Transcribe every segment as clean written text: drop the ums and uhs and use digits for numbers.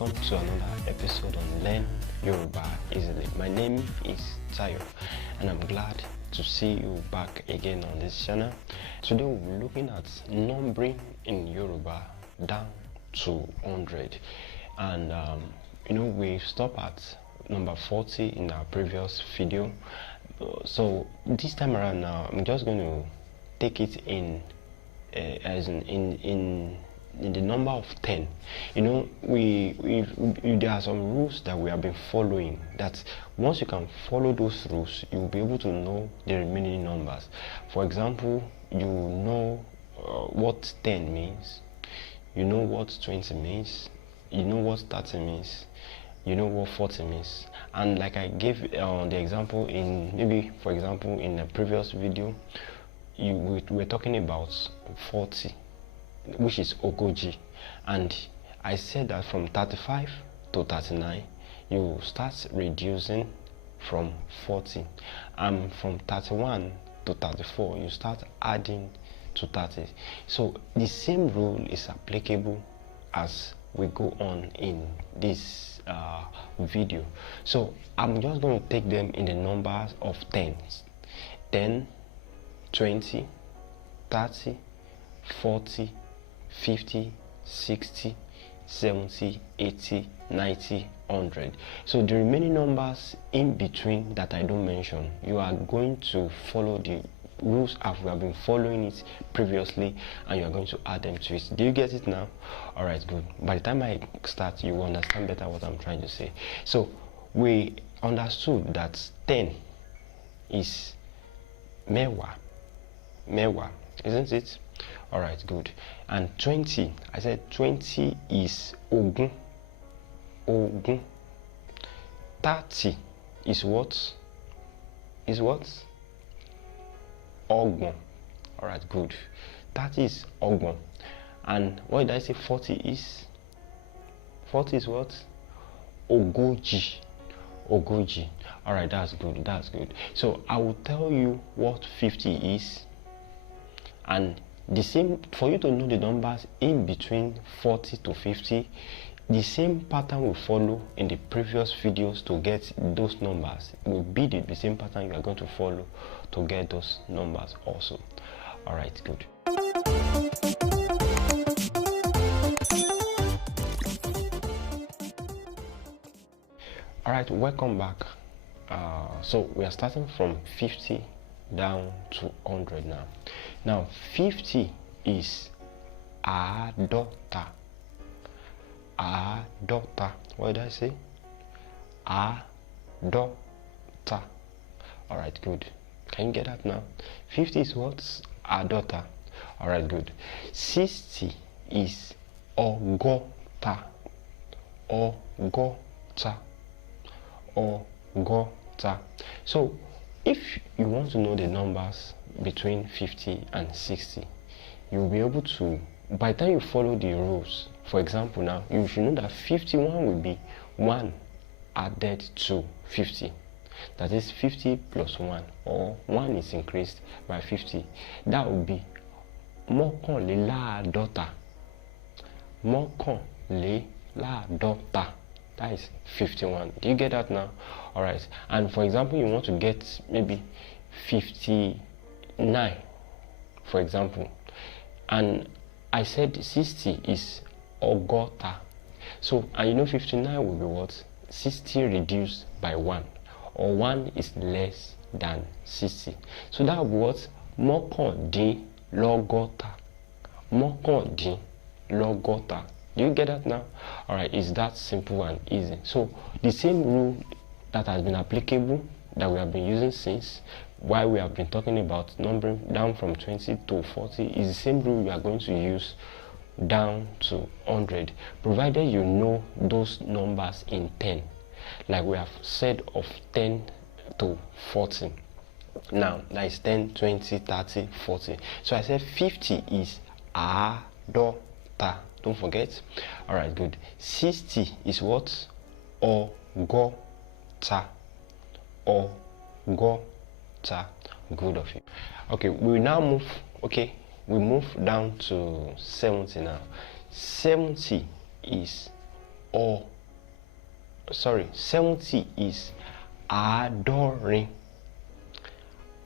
welcome to another episode on Learn Yoruba Easily. My name is Tayo and I'm glad to see you back again on this channel. Today we'll be looking at numbering in Yoruba down to 100, and we stopped at number 40 in our previous video. So this time around now I'm just going to take it in in the number of 10. There are some rules that we have been following, that once you can follow those rules, you'll be able to know the remaining numbers. For example, you know what 10 means, you know what 20 means, you know what 30 means, you know what 40 means. And like I gave the example in the previous video, we were talking about 40, which is ogoji, and I said that from 35 to 39 you start reducing from 40, and from 31 to 34 you start adding to 30. So the same rule is applicable as we go on in this video. So I'm just going to take them in the numbers of tens: 10, 20, 30, 40, 50, 60, 70, 80, 90, 100. So the remaining numbers in between that I don't mention, you are going to follow the rules as we have been following it previously, and you are going to add them to it. Do you get it now? All right, good. By the time I start, you will understand better what I'm trying to say. So we understood that 10 is mewa, isn't it? All right, good. And 20, I said 20 is ogun. 30 is what? Ogbon. All right, good. 30 is ogbon. And what did I say 40 is? 40 is what? Ogoji. All right, that's good. So I will tell you what 50 is, and the same for you to know the numbers in between 40 to 50. The same pattern we follow in the previous videos to get those numbers will be the same pattern you are going to follow to get those numbers also. All right, good. All right, welcome back. So we are starting from 50 down to 100 now. Now 50 is adota. What did I say? Adota. All right, good. Can you get that now? 50 is what? Adota. All right, good. 60 is ogota. So if you want to know the numbers between 50 and 60, you'll be able to, by the time you follow the rules. For example, now you should know that 51 will be 1 added to 50. That is 50 plus 1, or 1 is increased by 50. That would be mokanleladota. That is 51. Do you get that now? All right. And for example, you want to get maybe 59, for example, and I said 60 is ogota. So, and 59 will be what? 60 reduced by 1, or 1 is less than 60. So that will be what? Mokandinlogota. Do you get that now? All right, it's that simple and easy. So the same rule that has been applicable, that we have been using since while we have been talking about numbering down from 20 to 40, is the same rule we are going to use down to 100, provided you know those numbers in 10, like we have said of 10 to 40. Now that is 10, 20, 30, 40. So I said 50 is adota. Don't forget. All right, good. 60 is what? Ogota. Good of you. Okay, we now move. Okay, we move down to 70 now. 70 is or sorry, 70 is àádọ́rin.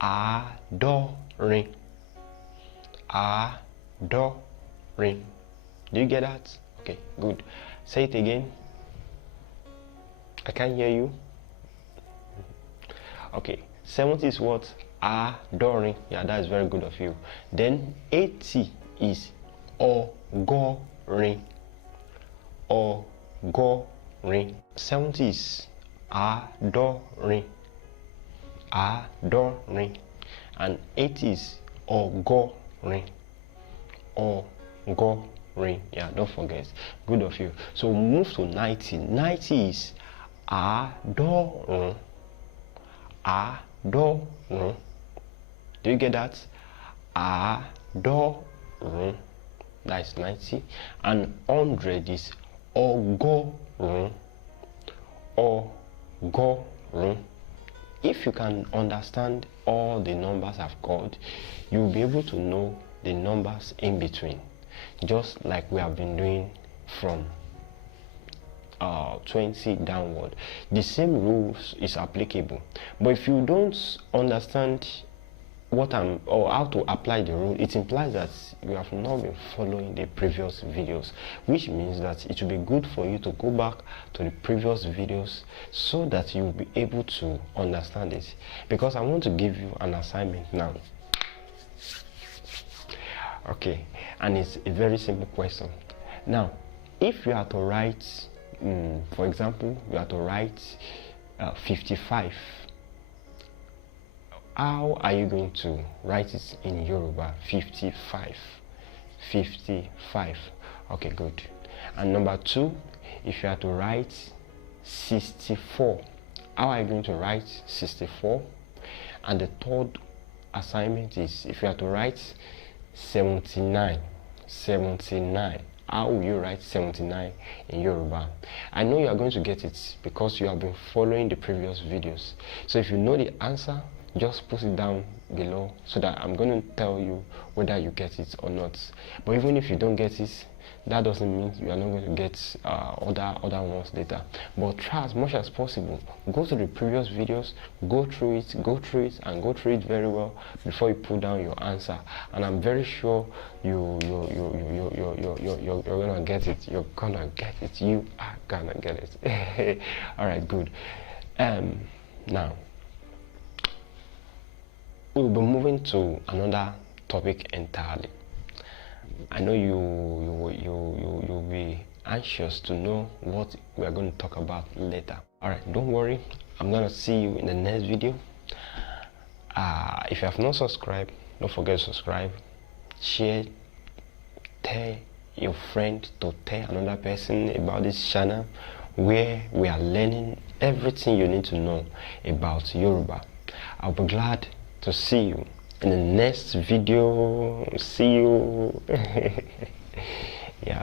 Àádọ́rin. Àádọ́rin. Do you get that? Okay, good. Say it again. I can't hear you. Okay, 70 is what? Àádọ́rin. Yeah, that is very good of you. Then 80 is ọgọ́rin. Ọgọ́rin. 70 is àádọ́rin. Àádọ́rin. And 80 is ọgọ́rin. Ọgọ́rin. Yeah, don't forget. Good of you. So move to 90. 90 is àádọ́rùn. Àádọ́rùn. Do you get that? Àádọ́rùn. That is 90. And 100 is ọgọ́rùn. Ọgọ́rùn. If you can understand all the numbers I've called, you'll be able to know the numbers in between, just like we have been doing from 20 downward. The same rules is applicable, but if you don't understand what or how to apply the rule, it implies that you have not been following the previous videos, which means that it will be good for you to go back to the previous videos so that you'll be able to understand it. Because I want to give you an assignment now. Okay, and it's a very simple question. Now, if you are to write, for example, you are to write 55, how are you going to write it in Yoruba? 55. 55. Okay, good. And number 2, if you are to write 64, how are you going to write 64? And the third assignment is, if you are to write 79. 79. How will you write 79 in Yoruba? I know you are going to get it because you have been following the previous videos. So if you know the answer, just put it down below so that I'm going to tell you whether you get it or not. But even if you don't get it, that doesn't mean you are not going to get other ones later. But try as much as possible. Go to the previous videos, go through it, and go through it very well before you put down your answer. And I'm very sure you're gonna get it. You're gonna get it. You are gonna get it. All right, good. Now we'll be moving to another topic entirely. I know you'll be anxious to know what we are going to talk about later. Alright, don't worry, I'm gonna see you in the next video. If you have not subscribed, don't forget to subscribe, share, tell your friend to tell another person about this channel where we are learning everything you need to know about Yoruba. I'll be glad to see you in the next video. See you. Yeah.